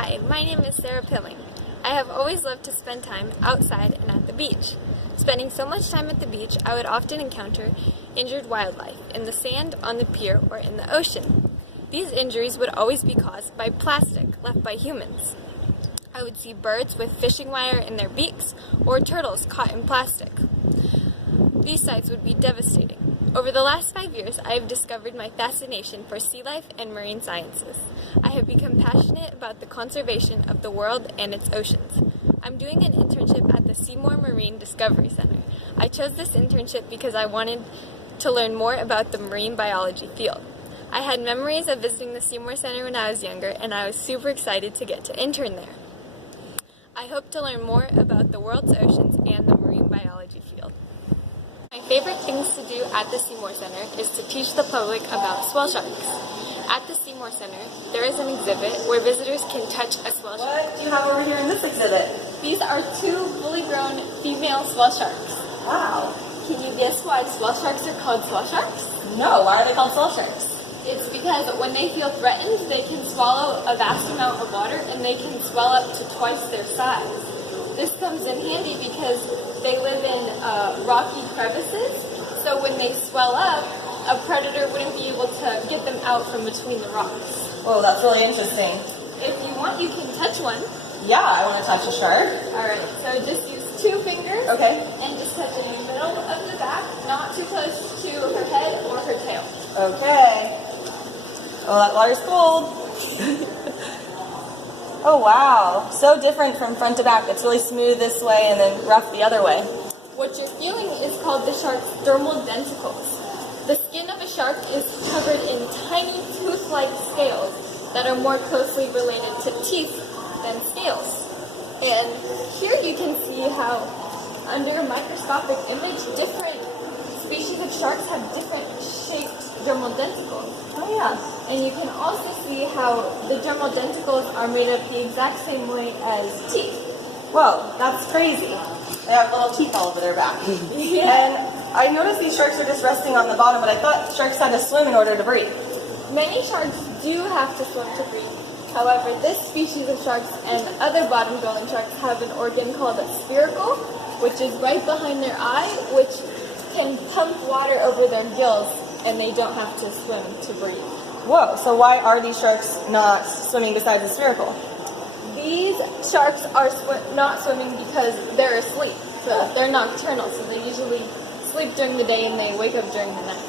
Hi, my name is Sarah Pilling. I have always loved to spend time outside and at the beach. Spending so much time at the beach, I would often encounter injured wildlife in the sand, on the pier, or in the ocean. These injuries would always be caused by plastic left by humans. I would see birds with fishing wire in their beaks or turtles caught in plastic. These sights would be devastating. Over the last 5 years, I have discovered my fascination for sea life and marine sciences. I have become passionate about the conservation of the world and its oceans. I'm doing an internship at the Seymour Marine Discovery Center. I chose this internship because I wanted to learn more about the marine biology field. I had memories of visiting the Seymour Center when I was younger, and I was super excited to get to intern there. I hope to learn more about the world's oceans and the marine biology field. My favorite things to do at the Seymour Center is to teach the public about swell sharks. At the Seymour Center, there is an exhibit where visitors can touch a swell shark. What do you have over here in this exhibit? These are 2 fully grown female swell sharks. Wow. Can you guess why swell sharks are called swell sharks? No, why are they called swell sharks? It's because when they feel threatened, they can swallow a vast amount of water and they can swell up to twice their size. This comes in handy because they live in rocky crevices, so when they swell up, a predator wouldn't be able to get them out from between the rocks. Whoa, that's really interesting. If you want, you can touch one. Yeah, I want to touch a shark. Alright, so just use 2 fingers. Okay. And just touch it in the middle of the back, not too close to her head or her tail. Okay. Oh, that water's cold. Oh, wow. So different from front to back. It's really smooth this way and then rough the other way. What you're feeling is called the shark's dermal denticles. The skin of a shark is covered in tiny tooth-like scales that are more closely related to teeth than scales. And here you can see how, under a microscopic image, different species of sharks have different shaped dermal denticles. Oh, yeah. And you can also see how the dermal denticles are made up the exact same way as teeth. Whoa, that's crazy. They have little teeth all over their back. Yeah. And I noticed these sharks are just resting on the bottom, but I thought sharks had to swim in order to breathe. Many sharks do have to swim to breathe. However, this species of sharks and other bottom-dwelling sharks have an organ called a spiracle, which is right behind their eye, which can pump water over their gills, and they don't have to swim to breathe. Whoa, so why are these sharks not swimming besides the spherical? These sharks are not swimming because they're asleep. So they're nocturnal, so they usually sleep during the day and they wake up during the night.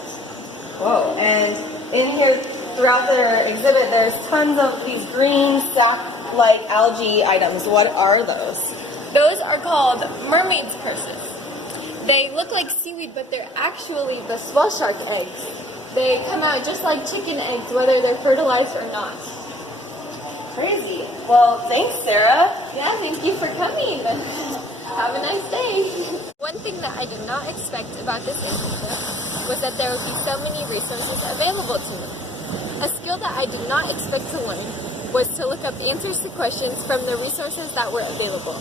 Whoa, and in here throughout their exhibit there's tons of these green sac-like algae items. What are those? Those are called mermaid's purses. They look like seaweed, but they're actually the swell shark eggs. They come out just like chicken eggs, whether they're fertilized or not. Crazy. Well, thanks, Sarah. Yeah, thank you for coming. Have a nice day. One thing that I did not expect about this internship was that there would be so many resources available to me. A skill that I did not expect to learn was to look up answers to questions from the resources that were available.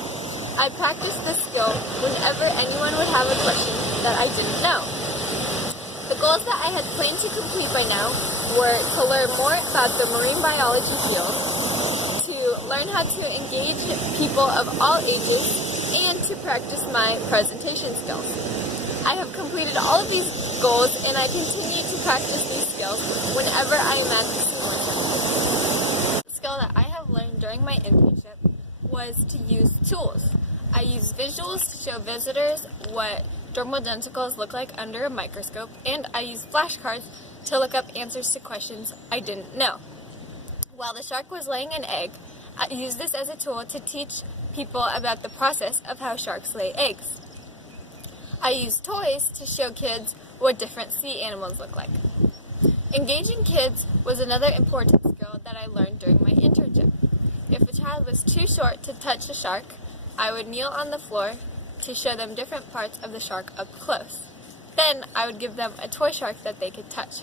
I practiced this skill whenever anyone would have a question that I didn't know. The goals that I had planned to complete by now were to learn more about the marine biology field, to learn how to engage people of all ages, and to practice my presentation skills. I have completed all of these goals, and I continue to practice these skills whenever I am at the Seymour Center. The skill that I have learned during my internship was to use tools. I use visuals to show visitors what dermal denticles look like under a microscope, and I use flashcards to look up answers to questions I didn't know. While the shark was laying an egg, I used this as a tool to teach people about the process of how sharks lay eggs. I used toys to show kids what different sea animals look like. Engaging kids was another important skill that I learned during my internship. If a child was too short to touch a shark, I would kneel on the floor to show them different parts of the shark up close. Then I would give them a toy shark that they could touch.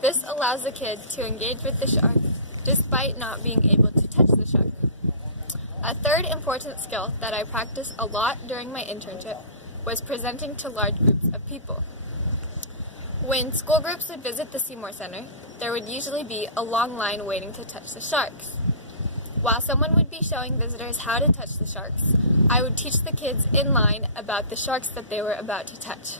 This allows the kid to engage with the shark despite not being able to touch the shark. A third important skill that I practiced a lot during my internship was presenting to large groups of people. When school groups would visit the Seymour Center, there would usually be a long line waiting to touch the sharks. While someone would be showing visitors how to touch the sharks, I would teach the kids in line about the sharks that they were about to touch.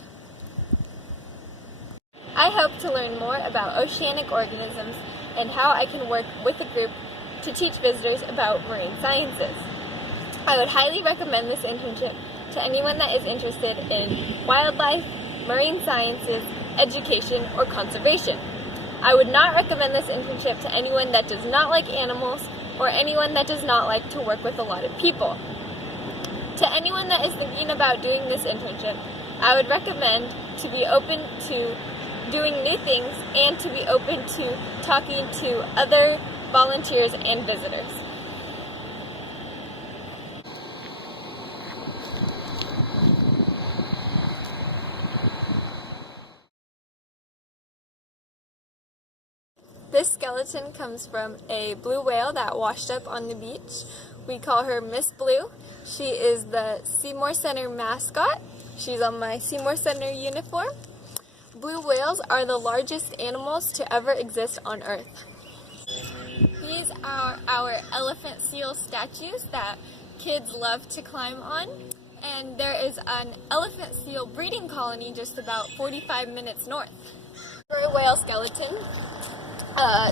I hope to learn more about oceanic organisms and how I can work with a group to teach visitors about marine sciences. I would highly recommend this internship to anyone that is interested in wildlife, marine sciences, education, or conservation. I would not recommend this internship to anyone that does not like animals or anyone that does not like to work with a lot of people. To anyone that is thinking about doing this internship, I would recommend to be open to doing new things and to be open to talking to other volunteers and visitors. This skeleton comes from a blue whale that washed up on the beach. We call her Miss Blue. She is the Seymour Center mascot. She's on my Seymour Center uniform. Blue whales are the largest animals to ever exist on Earth. These are our elephant seal statues that kids love to climb on. And there is an elephant seal breeding colony just about 45 minutes north. Gray whale skeleton.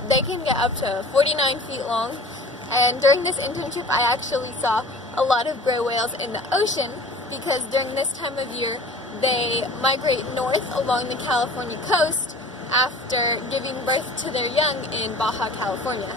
They can get up to 49 feet long, and during this internship I actually saw a lot of gray whales in the ocean because during this time of year they migrate north along the California coast after giving birth to their young in Baja California.